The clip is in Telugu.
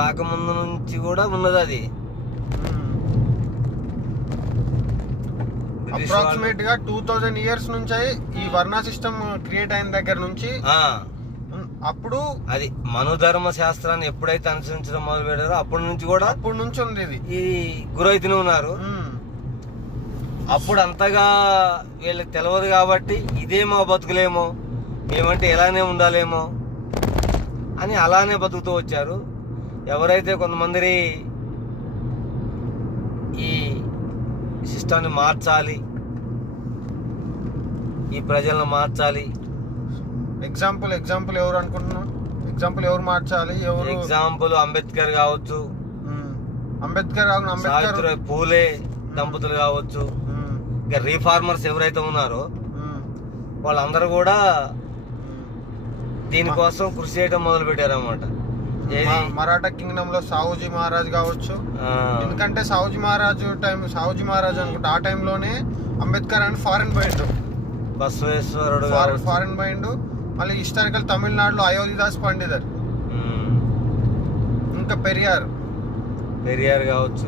రాకముందు నుంచి కూడా ఉన్నది అది. అప్రాక్సిమేట్ గా 2000 years నుంచి ఈ వర్ణ సిస్టమ్ క్రియేట్ అయిన దగ్గర నుంచి అప్పుడు అది మనోధర్మ శాస్త్రాన్ని ఎప్పుడైతే అనుసరించడం మొదలు పెట్టారో అప్పటి నుంచి ఉంది ఇది. ఈ గురైతేనే ఉన్నారు. అప్పుడు అంతగా వీళ్ళకి తెలియదు కాబట్టి ఇదే మా బతుకులేమో, మేమంటే ఇలానే ఉండాలేమో అని అలానే బతుకుతూ వచ్చారు. ఎవరైతే కొంతమంది ఈ సిస్టాన్ని మార్చాలి, ఈ ప్రజలను మార్చాలి, ఎగ్జాంపుల్ ఎవరు అనుకుంటున్నాం? ఎవరు మార్చాలి? ఎగ్జాంపుల్ అంబేద్కర్ కావచ్చు, సావిత్రి పూలే దంపతులు కావచ్చు, ఇంకా రీఫార్మర్స్ ఎవరైతే ఉన్నారో వాళ్ళందరూ కూడా దీనికోసం కృషి చేయడం మొదలు పెట్టారు అన్నమాట. మరాఠా కింగ్డమ్ లో సావుజీ మహారాజ్ కావచ్చు. ఎందుకంటే సావుజీ మహారాజ్ అనుకుంటే ఆ టైంలోనే అంబేద్కర్ అని ఫారెన్ పోయిండు, బసవేశ్వరుడు ఫారెన్ పోయిండు. మళ్ళీ హిస్టారికల్ తమిళనాడులో అయోధ్యదాస్ పండితర్, ఇంకా పెరియార్ కావచ్చు.